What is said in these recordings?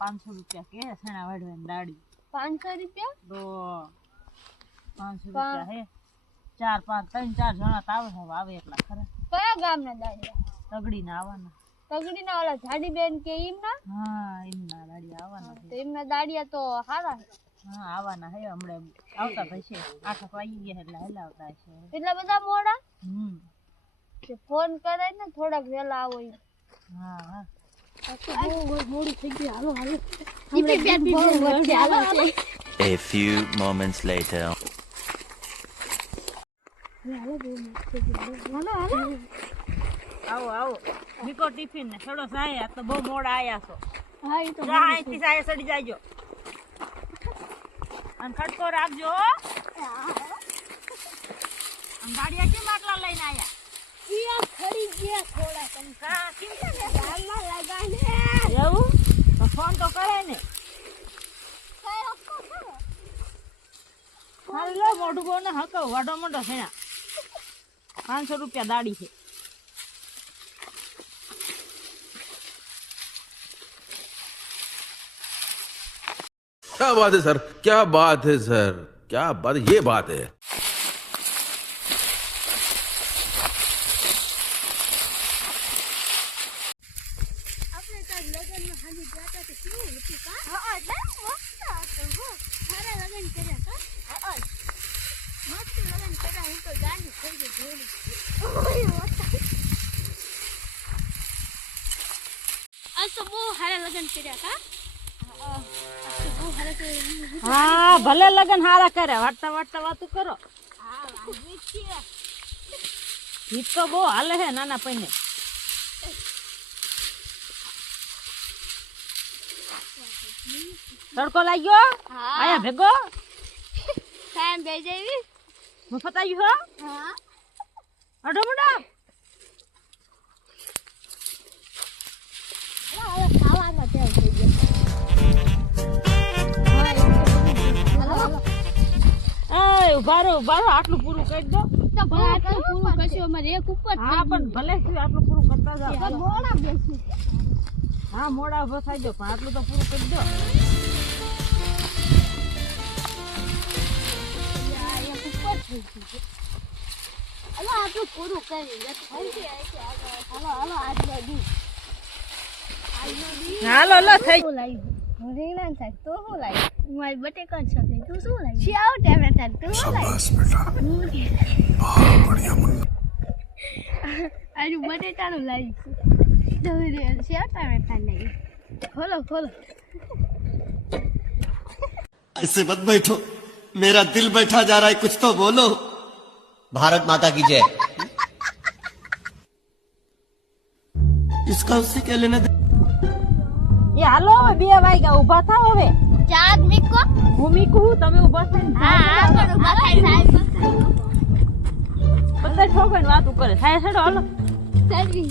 ₹500 કે સણા વાડવાની દાડી ₹500 તો ₹500 હે 4-5 3-4 જણા આવે છે આવે એટલા ખરા કયા ગામના દાડિયા તગડી ના આવવાના તગડીના ઓલા જાડી બેન કે ઈમના હા ઈમના દાડિયા આવવાના તો ઈમના દાડિયા તો હારા હા આવવાના હે હમણે આવતા થશે 8 વાગી ગયા એટલે હલાવતા છે એટલા બધા મોડા કે ફોન કરે ને થોડાક વેલા આવો હા હા A few moments later. આવો નીકો ટિફિન ને થોડો સાયા તો બહુ મોડા આયા છો હા ઈ તો અહીંથી સાયા સડી જાજો અને ખટકો રાખજો અને ગાડિયા કેમ આટલા લઈને આયા ઈયા ખરી ગયા થોડા તમે કા કેમ છે હાલમાં લગાને એવું તો ફોન તો કરે ને હાલો મોઢું બહુ ને હકો વાડો મોટો છે ₹500 દાડી છે क्या बात है सर, क्या बात है सर, क्या बात, ये बात है। હા ભલે લગન હારા કરે વાટતા વાટતા વાતું કરો ગીત તો બહુ હાલે હે નાના પૈને તડકો લાગ્યો આયા ભેગો કાયમ બે જેવી મફત આવ્યું હો હા અડો મુડા ખાવાનો ટેવ થઈ ગયો ઉભારો આટલું પૂરું કરી દો તો ભલે આટલું પૂરું કરશું અમારે એક ઉપર હા પણ ભલે આટલું પૂરું કરતા જાવ મોડા બેસી હા મોડા ઉભો થઈ જાવ પણ આટલું તો પૂરું કરી દો એક ઉપર થઈ ગયું હાલો આટલું પૂરું કરી હાલો આજનો દી હાલો થઈ રીંગણા શાક તો શું લાવી મારી બટેકા શાક તું શું લાવી સેવ ટામેટા તું શું લાવી આજુ બટેટાનું લાવી સેવ ટામેટા લાવી ખોલો ऐसे मत बैठो मेरा दिल बैठा जा रहा है कुछ तो बोलो भारत माता की जय इसका उससे क्या लेना એ હાલો હવે 2 વાગ્યા ઊભા થાવ હવે ચાદ મીકો ભૂમિકુ તમે ઊભા થઈને હા પણ ઊભા થાય સાહેબ બધા છોકરાને વાતો કરે થાય છેડો હાલો સરી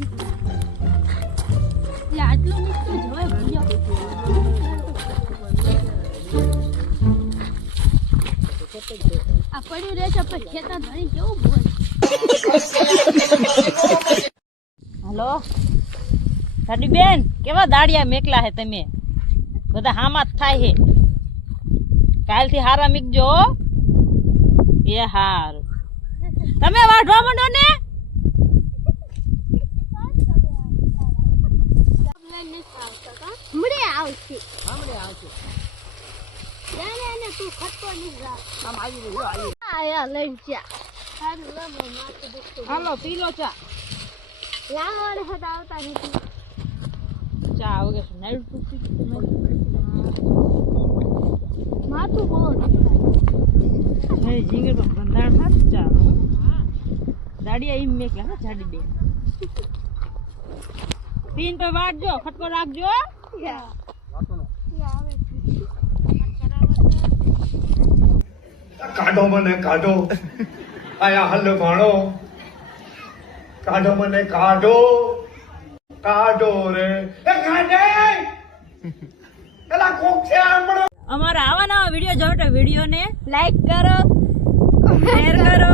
આટલું મીકો જોય ભણ્યો આ પડ્યું રહે છે પણ ખેતર ધણી કેવું બોલ હાલો સાડી બેન કેવા દાડિયા મેકલા હે તમે બધા હામાં જ થાય હે કાલથી હારા મીકજો એ હાર તમે વાઢવા માંડો ને હમણે આવશે એને તું ખટકો નહીં રાખ આમ આવી રહ્યો આવી આયા લઈ જા સારું લો માથું દુખતું હાલો પી લો ચા લાવડે હતા આવતા નથી ચા વગર નાઈટ પૂછી તમે માથું બોલ હે જીંગર પર બંધાણ થાત ચા દાડિયા ઈમ મેકલા હે જાડી બે પીન તો વાટજો ખટકો રાખજો કાઢો મને કાઢો આયા હલ ભાણો કાઢો મને કાઢો રે એ કાઢે એલા કોક છે આંબળો. અમારા આવા નવા વિડીયો જોવો તો વિડીયોને લાઈક કરો, શેર કરો